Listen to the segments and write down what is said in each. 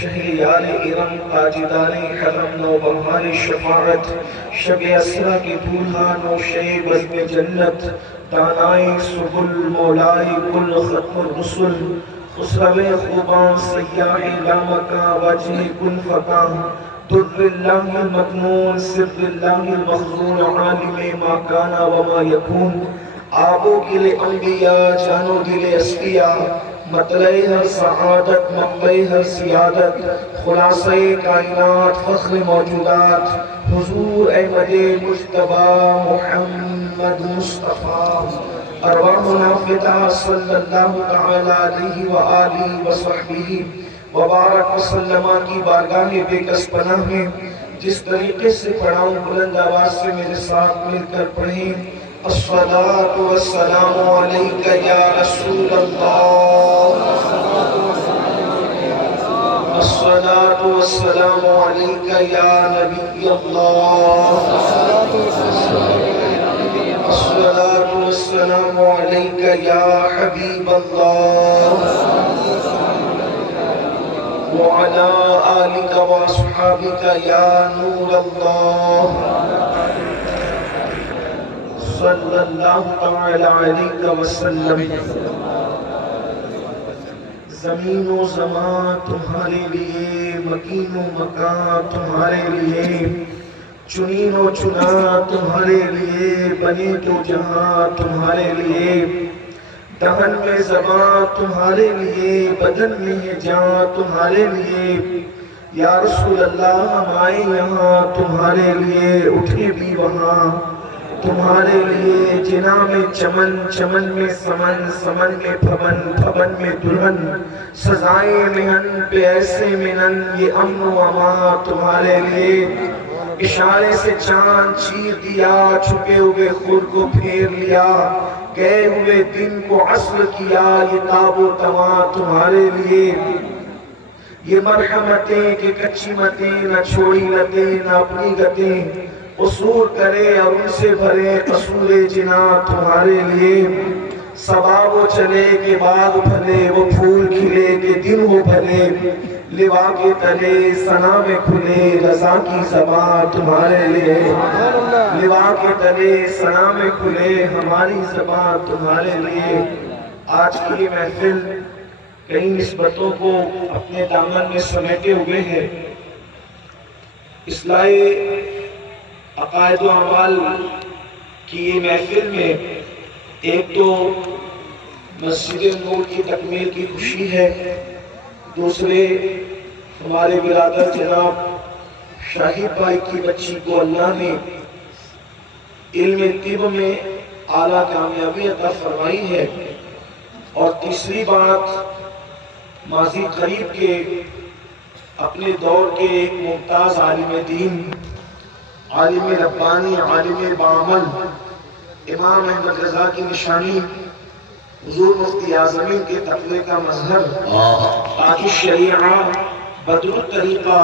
شہریار ارم تاجدار حرم نوبہار شفاعت شب اسرا کی دولہا نوشے بزم جنت دانائے سبل مولائے کل ختم الرسل خسرو خوبان سیاح لامکا وجہ کن فکا در اللہ المکنون سر اللہ المخزون عالم ما کانا وما یکون آبو گل انبیاء جانو دل اسفیاء مطلع ہر سعادت منبع ہر سیادت خلاصہ کائنات فخر موجودات حضور احمد مجتبی محمد مصطفیٰ ارواحنا فداء صلی اللہ تعالی علیہ وآلہ وصحبہ وبارک وسلم کی بارگاہ بے کس پناہ میں جس طریقے سے پڑھاؤں بلند آواز سے میرے ساتھ مل کر پڑھیں الصلاة والسلام علیک یا رسول اللہ الصلاة والسلام علیک یا نبی اللہ الصلاة والسلام علیک یا حبیب اللہ وعلى آلك وأصحابك يا نور الله صلى الله تعالى عليك وسلم زمین و زمان تمہارے لیے مکین و مکان تمہارے لیے چنین و چنا تمہارے لیے بنے تو جہاں تمہارے لیے دہن میں زبان تمہارے لیے بدن میں ہے جان تمہارے لیے یا رسول اللہ ہم آئے یہاں تمہارے لیے اٹھے بھی وہاں تمہارے لیے جنا میں چمن چمن میں سمن سمن میں پھبن پھبن میں دلہن سزائے مہن پہ ایسے منن یہ امن و امان تمہارے لیے اشارے سے چاند چیر دیا چھپے ہوئے خود کو پھیر لیا گئے ہوئے دن کو عصر کیا یہ تاب و تمام تمہارے لیے یہ مرحمتیں کہ کچی متیں نہ چھوڑی لتیں نہ اپنی گتیں قصور کرے اور ان سے بھرے قصور جنا تمہارے لیے ثواب و چلے کے باغ پھلے وہ پھول کھلے کے دن ہو بھلے لوا کے تلے ثنا میں کھلے رضا کی زبان تمہارے لیے لوا کے تلے ثنا میں کھلے ہماری زبان تمہارے لیے آج کی یہ محفل کئی نسبتوں کو اپنے دامن میں سمیٹے ہوئے ہے اصلاح عقائد و اعمال کی یہ محفل میں ایک تو مسجد نور کی تکمیل کی خوشی ہے دوسرے ہمارے برادر جناب شاہد بھائی کی بچی کو اللہ نے علم طب میں اعلیٰ کامیابی عطا فرمائی ہے اور تیسری بات ماضی قریب کے اپنے دور کے ایک ممتاز عالم دین عالم ربانی عالم بعمل امام احمد رضا کی نشانی حضور مفتی اعظم کے تقوی کا مظہر تاج الشریعہ بدر الطریقہ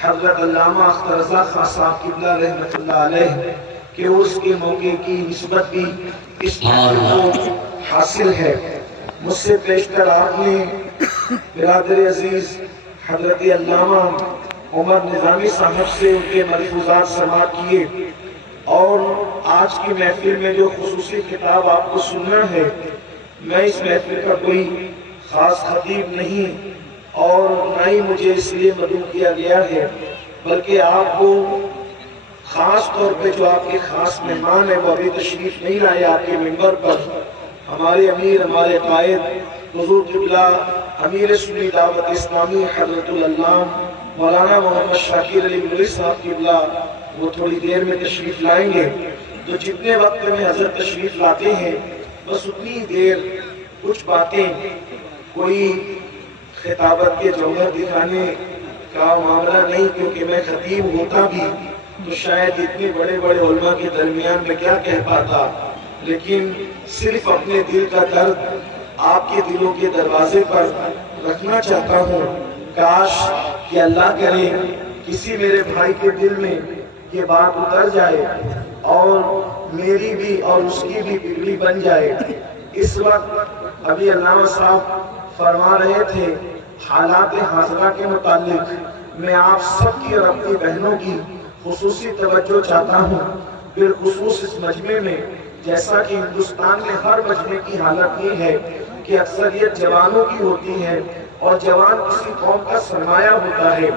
حضرت علامہ اختر رضا خان صاحب قبلہ رحمۃ اللہ علیہ کہ اس کے موقع کی نسبت بھی اس کو حاصل ہے مجھ سے پیشتر آپ نے برادر عزیز حضرت علامہ عمر نظامی صاحب سے ان کے ملفوظات سماعت کیے اور آج کی محفل میں جو خصوصی خطاب آپ کو سننا ہے میں اس محفل کا کوئی خاص خطیب نہیں اور نہ ہی مجھے اس لیے مدعو کیا گیا ہے بلکہ آپ کو خاص طور پہ جو آپ کے خاص مہمان ہیں وہ ابھی تشریف نہیں لائے آپ کے ممبر پر ہمارے امیر ہمارے قائد حضور قبلہ امیر سنی دعوت اسلامی حضرت العلامہ مولانا محمد شاکر علی ملک صاحب قبلہ وہ تھوڑی دیر میں تشریف لائیں گے تو جتنے وقت میں حضرت تشریف لاتے ہیں بس اتنی دیر کچھ باتیں کوئی خطابت کے جوہر دکھانے کا معاملہ نہیں کیونکہ میں خطیب ہوتا بھی تو شاید اتنے بڑے بڑے علماء کے درمیان میں کیا کہہ پاتا لیکن صرف اپنے دل کا درد آپ کے دلوں کے دروازے پر رکھنا چاہتا ہوں کاش کہ اللہ کرے کسی میرے بھائی کے دل میں یہ بات اتر جائے اور میری بھی اور اس کی بھی بگڑی بن جائے اس وقت ابھی علامہ صاحب فرما رہے تھے حالات حاضرہ کے متعلق میں آپ سب کی اور اپنی بہنوں کی خصوصی توجہ چاہتا ہوں، بالخصوص اس مجمع میں، جیسا کہ ہندوستان میں ہر مجمع کی حالت یہ ہے کہ اکثریت جوانوں کی ہوتی ہے، اور جوان کسی قوم کا سرمایہ ہوتا ہے۔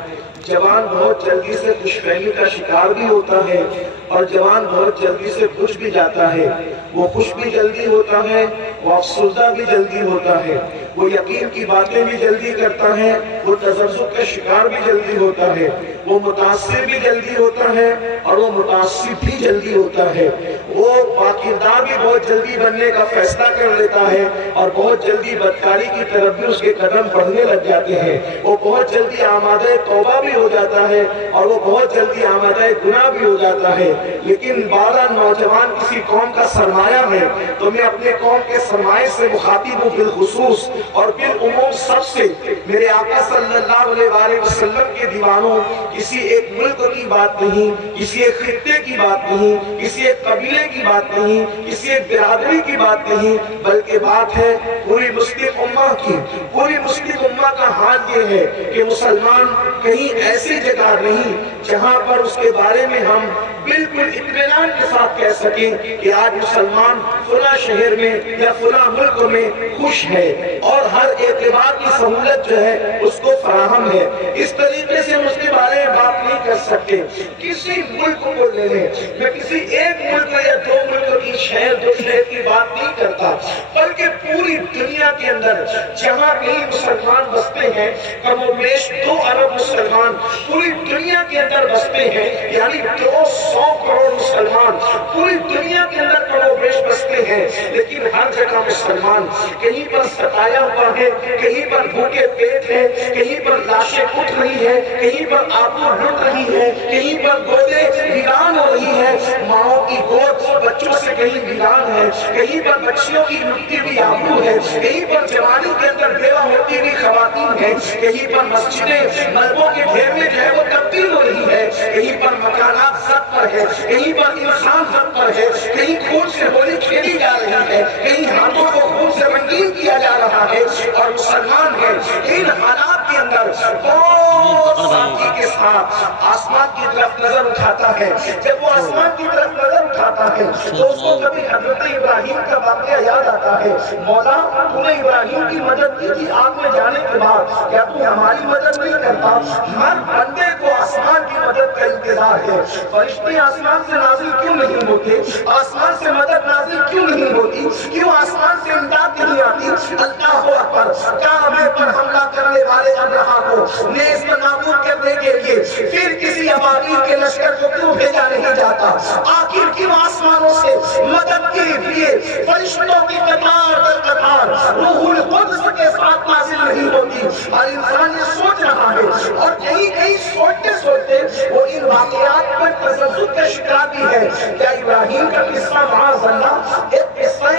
جوان بہت جلدی سے خوش فہمی کا شکار بھی ہوتا ہے، اور جوان بہت جلدی سے خوش بھی جاتا ہے۔ وہ خوش بھی جلدی ہوتا ہے، وہ افسردہ بھی جلدی ہوتا ہے، وہ یقین کی باتیں بھی جلدی کرتا ہے، وہ تذبذب کا شکار بھی جلدی ہوتا ہے، وہ متاثر بھی جلدی ہوتا ہے، اور وہ متاثر بھی جلدی ہوتا ہے۔ وہ باکردار بھی بہت جلدی بننے کا فیصلہ کر لیتا ہے، اور بہت جلدی بدکاری کی طرف بھی اس کے قدم بڑھنے لگ جاتے ہیں۔ وہ بہت جلدی آمادہ توبہ بھی ہو جاتا ہے، اور وہ بہت جلدی آمادہ گناہ بھی ہو جاتا ہے۔ لیکن بارہ نوجوان کسی قوم کا سرمایہ ہے، تو میں اپنے قوم کے سرمایہ سے مخاطب ہوں بالخصوص، اور بالعموم سب سے، میرے آقا صلی اللہ علیہ وسلم کے دیوانوں، کسی ایک ملک کی بات نہیں، کسی ایک خطے کی بات نہیں، کسی ایک قبیلے کی بات نہیں، کسی ایک برادری کی بات نہیں، بلکہ بات ہے پوری مسلم امہ کی۔ پوری مسلم امہ کا حال یہ ہے کہ مسلمان کہیں ایسی جگہ نہیں جہاں پر اس کے بارے میں ہم بالکل اطمینان کے ساتھ کہہ سکیں کہ آج مسلمان فلاں شہر میں یا فلاں ملک میں خوش ہے، اور ہر اعتبار کی سہولت جو ہے اس کو فراہم ہے۔ اس طریقے سے ہم اس کے بارے میں بات نہیں کر سکتے۔ کسی ملک کو لے لیں، میں کسی ایک ملک یا دو ملک کی شہر دو شہر کی بات نہیں کرتا، بلکہ پوری دنیا کے اندر جہاں کہیں مسلمان بستے ہیں، کم و بیش 2 ارب مسلمان پوری دنیا کے اندر بستے ہیں، یعنی 200 کروڑ مسلمان پوری دنیا کے اندر کم و بیش بستے ہیں، لیکن ہر جگہ مسلمان کہیں پر ستایا ہوا ہے، کہیں پر بھوکے پیٹ ہے، کہیں پر لاشیں اٹھ رہی ہے، کہیں پر آبرو لٹ رہی ہے، کہیں پر گودیں ویران ہو رہی ہے، ماؤں کی گود بچوں سے کہیں ویران ہے، کہیں پر بچیوں کی لٹتی ہوئی آبرو ہے، کہیں پر جوانی کے اندر بیوہ ہوتی ہوئی خواتین ہے، کہیں پر مسجدیں ملبوں کے ڈھیر میں جو ہے وہ تبدیل ہو رہی ہے، کہیں پر مکانات ضبط پر ہے، کہیں پر انسان ضبط پر ہے، کہیں خون سے ہولی کھیلی جا رہی ہے، کہیں ہاتھوں کو خون سے رنگین کیا جا رہا ہے، اور مسلمان ہے ان حالات کے اندر بہت سادگی کے ساتھ آسمان کی طرف نظر اٹھاتا ہے۔ جب وہ آسمان کی طرف نظر اٹھاتا ہے تو اس کو کبھی حضرت ابراہیم کا واقعہ یاد آتا ہے، مولا تو نے ابراہیم کی مدد کی تھی آگ میں جانے کے بعد، کیا تو ہماری مدد نہیں کرتا؟ ہر بندے کو آسمان کی مدد کا انتظار ہے۔ فرشتے آسمان سے نازل کیوں نہیں ہوتے؟ آسمان سے مدد نازل کیوں نہیں ہوتی؟ کیوں آسمان سے امداد نہیں آتی؟ اللہ اکبر! کعبے پر حملہ کرنے والے ابرہا کو نیز نابود کرنے کے لیے پھر کسی ابابیل کے لشکر کو کیوں بھیجا نہیں جاتا؟ آخر کیوں آسمانوں سے مدد کے لیے فرشتوں کی قطار در قطار روح القدس کے ساتھ نازل نہیں ہوتی؟ ہر انسان یہ سوچ رہا ہے، اور کہیں کہیں سوچتے سوچتے وہ ان واقعات پر تذبذب کا شکار بھی ہے۔ کیا ابراہیم کا قصہ معاذ اللہ ایک قصہ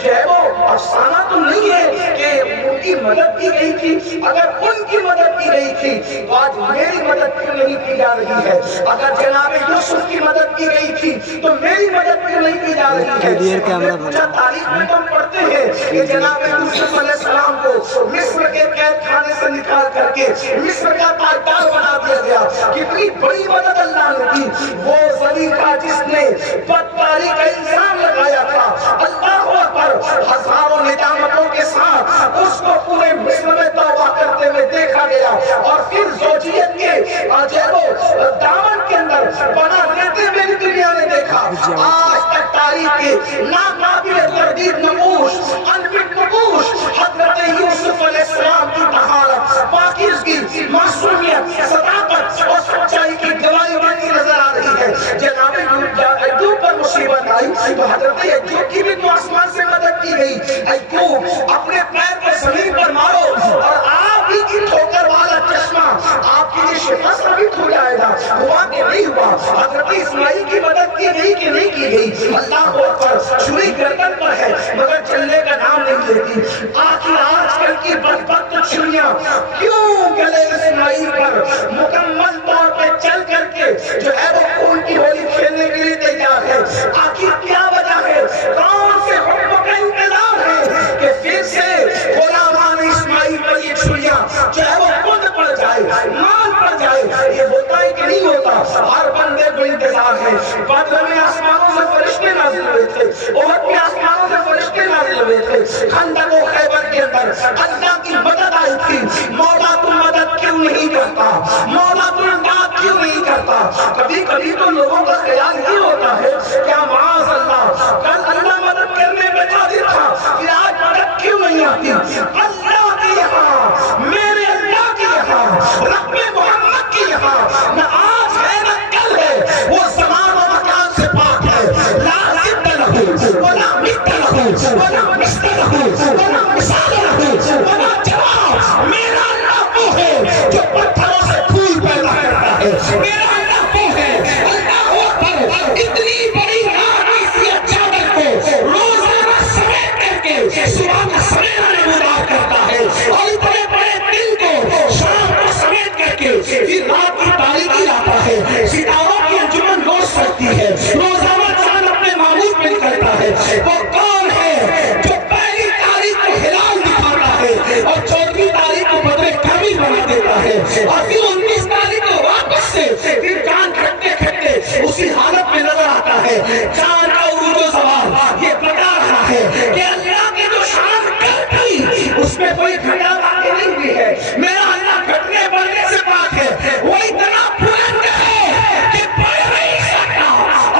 جو ہے وہ افسانہ تو نہیں ہے کہ ان کی مدد کی گئی تھی؟ اگر ان کی مدد کی گئی تھی تو آج میری مدد کیوں نہیں کی جا رہی ہے؟ اگر جناب یوسف کی مدد کی گئی تھی تو میری مدد کیوں نہیں کی جا رہی ہے؟ تاریخ میں ہم پڑھتے ہیں کہ جناب یوسف علیہ السلام کو مصر کے قید خانے سے نکال کر کے مصر کا تاجدار بنا دیا گیا۔ کتنی بڑی مدد اللہ نے کی۔ وہ زلیخا جس نے بدکاری کا الزام لگایا تھا، اللہ اکبر، ہزاروں ندامتوں کے ساتھ اس کو پورے مصر میں توبہ کرتے ہوئے دیکھا گیا، اور پھر زوجیت کے دامن کے اندر بنا لیتے میری دنیا نے دیکھا۔ آج تک تاریخ کے ناقابل تردید نموش، انفٹ نموش حضرت یوسف علیہ السلام کی طہارت، پاکیزگی، معصومیت، صداقت اور سچائی کی گواہی بنتی نظر آ رہی ہے۔ جناب ایوب پر مصیبت آئی تو حضرت ایوب کی بھی تو آسمان سے مدد کی گئی۔ ایوب اپنے پیر کو زمین پر مارو اور آپ ہی کی ٹھوکر والا چشمہ آپ کے لیے شفا ثابت ہو جائے گا۔ ہوا کہ نہیں ہوا؟ حضرت اسماعیل کی مدد کی گئی کہ نہیں کی گئی؟ اللہ اکبر! چھری گردن پر ہے مگر چلنے کا نام نہیں لیتی۔ آخر آج کل کی بدبخت چھریاں کیوں گلے اسماعیل پر مکمل طور پہ چل کر کے جو ہے وہ خون کی ہولی کھیلنے کے لیے تیار ہے؟ آخر کیا وجہ ہے؟ کون سے حکم کا انتظار ہے کہ پھر سے غلامان اسماعیل پر یہ چھریاں جو ہے خندق و خیبر کے اندر اللہ کی مدد آئی تھی. مولا تو مدد کیوں نہیں کرتا؟ مولا تو امداد کیوں نہیں کرتا؟ کبھی کبھی تو لوگوں کا خیال یہ ہوتا ہے کیا معاذ اللہ کل اللہ مدد کرنے پہ قادر تھا کہ آج مدد کیوں نہیں آتی؟ اللہ کے یہاں، میرے اللہ کے یہاں، رب محمد کے یہاں نہ آج ہے نہ کل ہے. وہ زمان و مکان سے پاک ہے. لا ضد لہ ولا مثل لہ ولا مثل لہ ولا مثال لہ ولا جواب. میرا اللہ وہ ہے جو پتھروں سے پھول پیدا کرتا ہے. میرا اللہ وہ ہے اللہ اکبر. اتنی بڑی رات چادر کو روزانہ سمیٹ کر کے صبح کا سویرا نمودار کرتا ہے اور اتنے بڑے دن کو شام کو سمیٹ کر کے پھر رات کی تاریکی لاتا ہے. ستاروں کی انجمن روز سکتی ہے. روزانہ چاند اپنے معمول میں نکلتا ہے. وہ کون ہے جو پہلی تاریخ کو ہلال دکھاتا ہے اور 14ویں تاریخ کو بدر کامل بنا دیتا ہے اور پھر 19 تاریخ کو واپس سے پھر چاند کھٹتے کھٹتے اسی حالت میں نظر آتا ہے. چاند کا عروج و زوال یہ بتا رہا ہے کہ اللہ کی جو شان کل تھی اس میں کوئی گھٹا باقی نہیں ہوئی ہے. میرا اللہ گھٹنے بڑھنے سے پاک ہے. وہ اتنا بلند ہے کہ بڑھ نہیں سکتا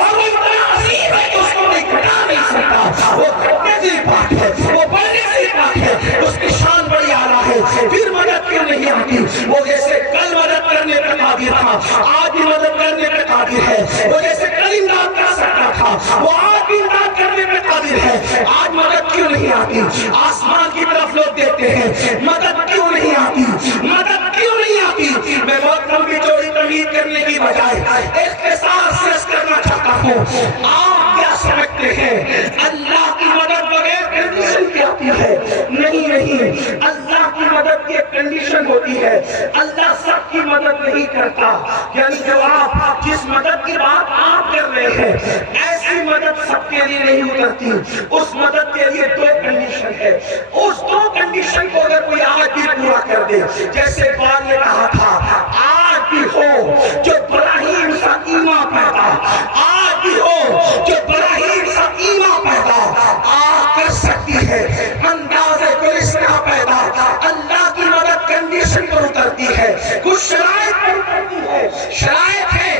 اور وہ اتنا عظیم ہے کہ اس کو کوئی گھٹا نہیں سکتا. وہ گھٹنے سے ہی پاک ہے، وہ بڑھنے سے ہی پاک ہے. اس کی شان بڑی اعلیٰ ہے. پھر مدد کیوں نہیں آتی؟ وہ جیسے کل مدد کرنے پہ قادر تھا آج بھی مدد کرنے پہ قادر ہے. وہ جیسے کل امداد کر سکتا تھا وہ آج بھی امداد کرنے پہ قادر ہے. آج مدد کیوں نہیں آتی؟ آسمان کی طرف لوگ دیکھتے ہیں مدد کیوں نہیں آتی؟ مدد کیوں نہیں آتی؟ میں بہت لمبی چوڑی تمہید کرنے کی بجائے اختصار سے عرض کرنا چاہتا ہوں. آپ کیا سمجھتے ہیں اللہ کی مدد بغیر کنڈیشن کی آتی ہے؟ نہیں نہیں، اللہ کی مدد کی ایک کنڈیشن ہوتی ہے. اللہ سب کی مدد نہیں کرتا. یعنی جو آپ جس مدد کی بات آپ کر رہے ہیں ایسی مدد سب کے لیے نہیں اترتی. اس مدد کے لیے دو کنڈیشن ہے. اس دو کنڈیشن کو اگر کوئی آج بھی پورا کر دے، جیسے اقبال نے کہا تھا آج بھی ہو جو ابراہیم سا ایمان پیدا، آج بھی ہو جو ابراہیم سا ایمان پیدا آ کر سکتی ہے. انداز گلستہ پیدا اللہ کی مدد کنڈیشن پر اترتی ہے. کچھ شرائط پر اترتی ہے. شرائط ہے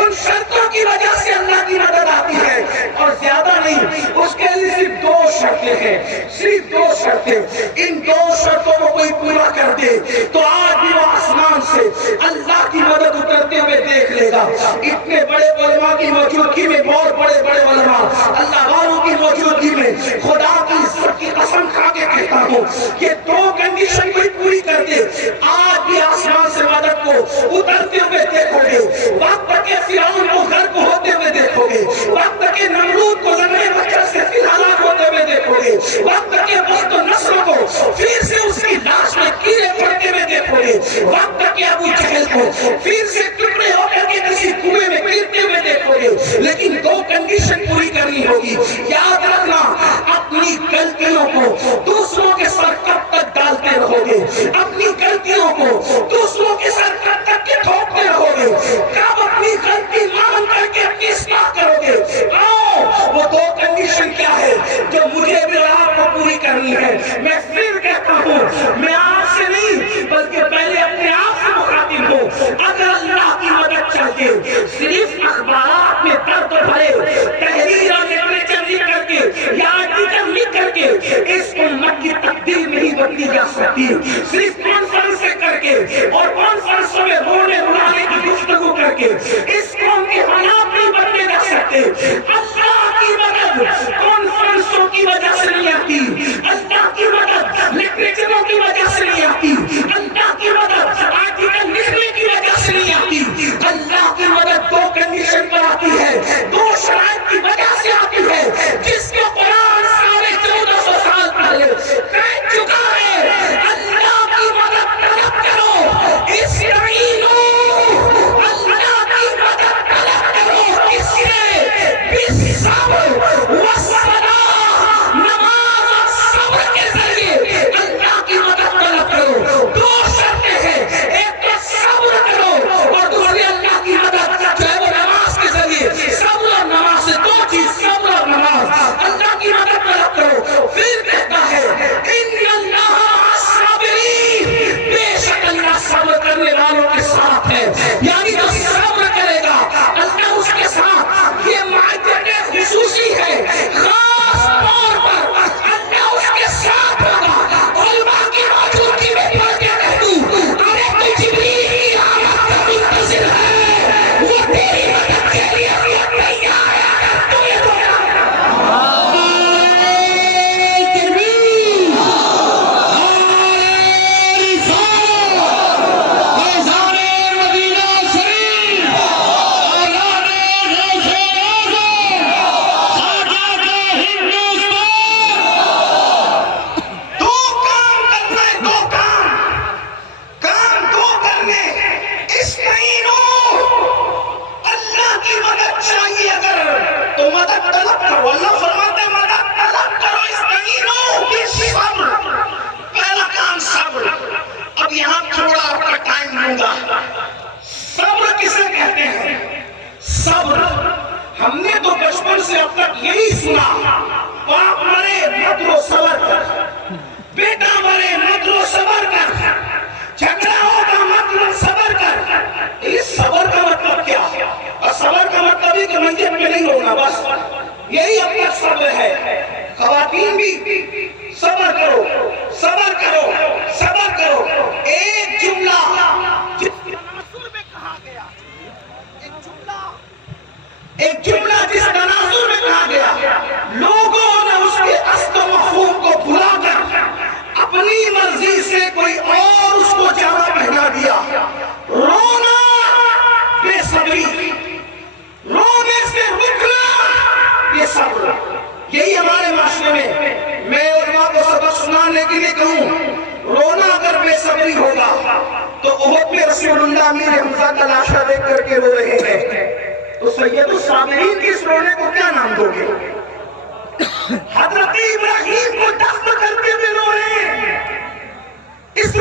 ان شرطوں کی وجہ سے اللہ کی مدد آتی ہے اور زیادہ نہیں. اس کے لیے صرف دو شرطیں ہیں، صرف دو شرطیں. ان دو شرطوں کو کوئی پورا کر دے تو آج بھی وہ آسمان سے اللہ کی مدد اترتے ہوئے دیکھ لے گا. اتنے بڑے علماء کی موجودگی میں، بہت بڑے بڑے علماء اللہ والوں کی موجودگی میں خدا کی عزت کی قسم کھا کے کہتا ہوں کہ دو کنڈیشن کوئی پوری کر دے آج بھی آسمان سے مدد کو اترتے ہوئے دیکھو گے. وقت کے فرعون کو غرق ہوتے ہوئے دیکھو گے. وقت کے نمرود کو زمین مچھر سے پھر ہلاک ہوتے ہوئے دیکھو گے. وقت کے بخت و نصر کو پھر سے اس کی لاش میں کیڑے پڑتے ہوئے دیکھو گے. وقت کے ابو جہل کو پھر سے ٹکڑے ہو کر کے کسی کنویں میں گرتے ہوئے دیکھو گے. لیکن دو کنڈیشن پوری کرنی ہوگی. یاد رکھنا اپنی غلطیوں کو دوسروں کے سر کب تک ڈالتے رہو گے؟ اپنی غلطیوں کو دوسروں کے سر کب تک کے ٹھوکتے رہو گے؟ کب اپنی غلطی مان کر کے اپنی اصلاح کرو گے؟ وہ دو کنڈیشن کیا ہے جو مجھے بھی اور آپ کو پوری کرنی ہے؟ میں پھر کہتا ہوں میں آپ سے نہیں بلکہ پہلے اپنے آپ سے مخاطب ہوں. اگر اللہ کی مدد چاہیے صرف اخبارات میں درد بھرے تحریر اور لٹریچر لکھ کر کے یا آرٹیکل لکھ کر کے اس امت کی تقدیر نہیں بدلی جا سکتی. صرف کانفرنس کر کے اور کانفرنسوں میں رونے رلانے کی گفتگو کر کے اس قوم کے حالات نہیں بدلے جا سکتے. اللہ کی مدد کانفرنسوں کی وجہ سے نہیں آتی. اللہ کی مدد لٹریچروں کی وجہ سے نہیں آتی. اللہ کی مدد آرٹیکل لکھنے کی وجہ سے نہیں آتی. اللہ کی مدد دو کنڈیشن پر آتی ہے، دو شرائط کی وجہ سے آتی ہے جس کو قرآن 1450 سال پہلے کہہ چکا ہے. اللہ کی مدد طلب کرو، استعینوا، اللہ کی مدد طلب کرو. کس سے؟ صبر کرنے والوں کے ساتھ ہے، یعنی جو صبر کرے گا اللہ اس کے ساتھ. یہ معجزہ خصوصی ہے، خاص طور پر اللہ اس کے ساتھ ہوگا. علماء کی موجودگی میں پڑھ کے کہہ دوں، ارے تو جبریل کی آمد کا منتظر ہے، وہ تیری مدد کے لیے تیار ہے. تمہیں ہم نے تو بچپن سے اب تک یہی سنا، باپ مرے مت رو صبر کر، بیٹا مرے مت رو صبر کر، جھگڑا ہوگا مت رو صبر کر. اس صبر کا مطلب کیا؟ اور صبر کا مطلب ہی کہ منزل پہ نہیں ہونا، بس یہی اب تک صبر ہے. خواتین بھی صبر کرو، صبر کرو، صبر کرو. ایک جملہ ایک جملہ جس تناظر میں کہا گیا، لوگوں نے اس کے اصل و مفہوم کو بھلا کر اپنی مرضی سے کوئی اور اس کو جامہ پہنا دیا. رونا بے صبری، رونے سے رکنا یہ صبر. یہی ہمارے معاشرے میں علماء کو سبق سنانے کے لیے کہوں، رونا اگر بے صبری ہوگا تو احد میں رسول اللہ امیر حمزہ کا لاشا دیکھ کر کے رو رہے ہیں، تو سید الصابرین کی اس رونے کو کیا نام دو گے؟ حضرت ابراہیم کو دفن کرتے ہوئے رو رہے ہیں، اس